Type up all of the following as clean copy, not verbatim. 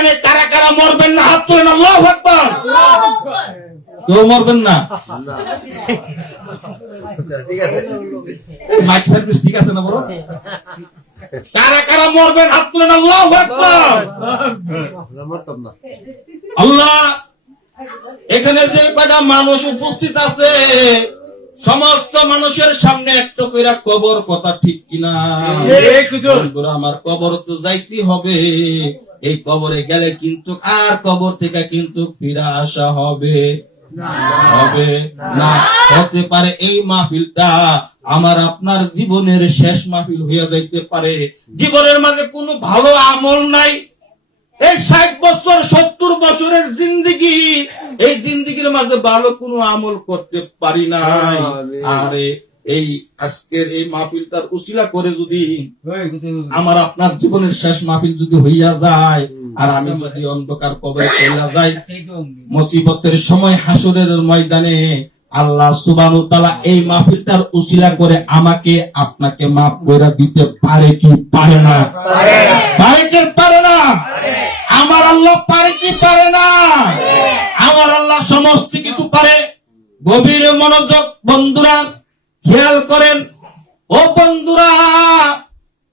এখানে কারা কারা মরবেন না হাত তোলেন, আল্লাহু আকবার। কেউ মরবেন না? মাইক সার্ভিস ঠিক আছে না বড়? কারা কারা মরবেন হাত তোলেন, আল্লাহু আকবার। আল্লাহ, এখানে যে কয়টা মানুষ উপস্থিত আছে সমস্ত মানুষের সামনে একটা কইরা কবর, কথা ঠিক কিনা? আমার কবর তো যাইতে হবে, এই কবরে গেলে কিন্তু আর কবর থেকে কিন্তু ফিরে আসা হবে না। হতে পারে এই মাহফিলটা আমার আপনার জীবনের শেষ মাহফিল হইয়া যাইতে পারে। জীবনের মাঝে কোনো ভালো আমল নাই, এই 60 বছর 70 বছরের জিন্দেগি, এই জিন্দেগির মাঝে ভালো কোনো আমল করতে পারি নাই। আরে এই আজকের এই মাহফিলটার উসিলা করে যদি আমার আপনার জীবনের শেষ মাহফিল যদি হইয়া যায়, আর আমি যদি অন্ধকার কবরে চলে যাই, মুসিবতের সময় হাসরের ময়দানে আল্লাহ সুবহানাহু ওয়া তাআলা এই মাহফিলটার উসিলা করে আমাকে আপনাকে মাফ করে দিতে পারে কি পারে না? পারে কি পারে না? আমার আল্লাহ পারে কি পারে না? আমার আল্লাহ সমস্ত কিছু পারে। গভীর মনোযোগ বন্ধুরা, খেয়াল করেন ও বন্ধুরা,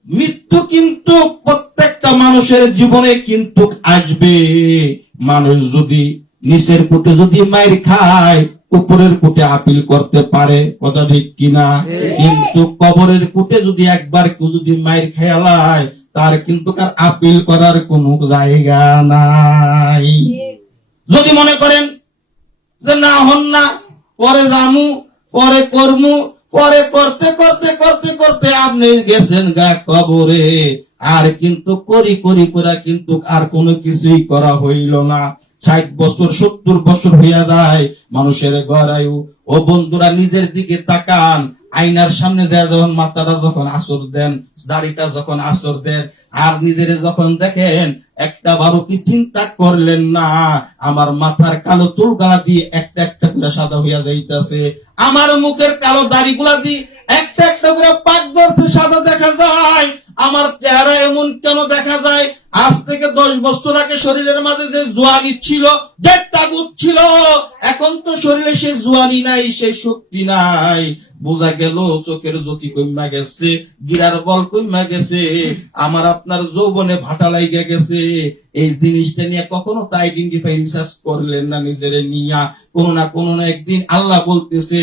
মৃত্যু কিন্তু প্রত্যেকটা মানুষের জীবনে কিন্তু আসবে। মানুষ যদি নিচের কুটে যদি মাইর খায়, উপরের কুটে আপিল করতে পারে, কথা ঠিক কিনা? কিন্তু কবরের কুটে যদি একবার কেউ যদি মাইর খেয়ালায়, তার কিন্তু আর আপিল করার কোনো জায়গা নাই। যদি মনে করেন যে না হন না, পরে জামু, পরে করমু, পরে করতে করতে করতে করতে আপনি গেছেন গা কবরে, আর কিন্তু করি করি করে কিন্তু আর কোনো কিছুই করা হইল না। 60 বছর 70 বছর হইয়া যায় মানুষের গড়ায়ু। ও বন্ধুরা, নিজের দিকে তাকান, আয়নার সামনে যায় যখন মাথাটা যখন আসর দেন, দাড়িটা যখন আসর দেন, আর নিজের যখন দেখেন, একটা বারো কি চিন্তা করলেন না আমার মাথার কালো চুল গালা দিয়ে একটা একটা করে সাদা হইয়া যাইতেছে, আমার মুখের কালো দাড়িগুলা দিয়ে একটা একটা করে পাক ধরছে, সাদা দেখা যায়। আমার চেহারা এমন কেন দেখা যায়? আজ থেকে 10 বছর আগে শরীরের মাঝে যে জোয়ানি ছিল, যে তাগুত ছিল, এখন তো শরীরে সেই জোয়ানি নাই, সেই শক্তি নাই। বোঝা গেল চোখের জ্যোতি কমা গেছে, গিরার বল কমা গেছে, আমার আপনার যৌবনে ভাটা লাইগা গেছে। এই জিনিসটা নিয়ে কখনো তো আইডেন্টিফাই রিসার্চ করলেন না নিজের নিয়া? কোনো না কোনো না একদিন আল্লাহ বলতেছে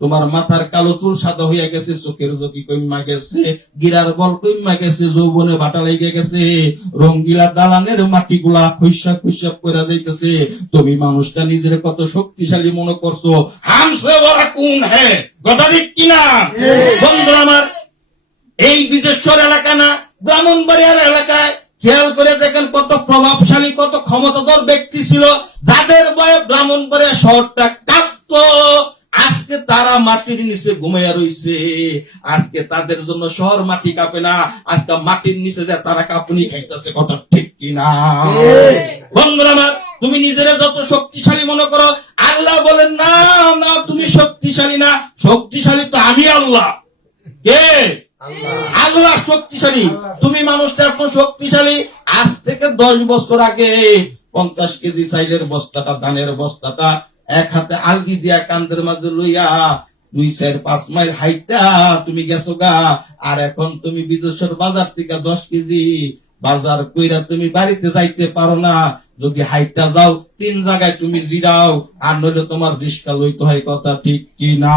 তোমার মাথার কালো চুল সাদা হইয়া গেছে, চোখের জ্যোতি কমা গেছে, গিরার বল কমা গেছে, যৌবনে ভাটা লাইগা গেছে, রঙ্গিলা দালানের মাটিগুলা খুইসা খুইসা করে যাইতেছে। তুমি মানুষটা নিজের কত শক্তিশালী মনে করছো, হামসে ওরা কোন হে, কথা ঠিক কিনা? বন্ধুরা আমার, এই বিদেশ্বর এলাকা না ব্রাহ্মণবাড়িয়ার এলাকায় খেয়াল করে দেখেন কত প্রভাবশালী, কত ক্ষমতাধর ব্যক্তি ছিল, যাদের বয়ে ব্রাহ্মণবাড়িয়া শহরটা কাঁপতো। আজকে তারা মাটির নিচে ঘুমাইয়া রইছে। আজকে তাদের জন্য শহর মাটি কাঁপে না, আজকে মাটির নিচে যে তারা কাঁপুনি খাইতেছে, কথা ঠিক কিনা? বন্ধুরা আমার, তুমি নিজেরা যত শক্তিশালী মনে করো, আল্লাহ বলেন না না তুমি শক্তিশালী না, শক্তিশালী তো আমি আল্লাহ। কে? আল্লাহ শক্তিশালী। তুমি মানুষটা এত শক্তিশালী। আজ থেকে 10 বছর আগে 50 কেজি চাইলের বস্তাটা, ধানের বস্তাটা এক হাতে আলগি দিয়া কান্দের মাঝে লইয়া 2-4-5 মাইল হাইটা তুমি গেছো গা, আর এখন তুমি বিদেশের বাজার থেকে 10 কেজি বাজার কইরা তুমি বাড়িতে যাইতে পারো না। যদি হাইটা যাও 3 জায়গায় তুমি জিরাও, আর নইলে তোমার রিস্কা লইতে হয়, কথা ঠিক কিনা?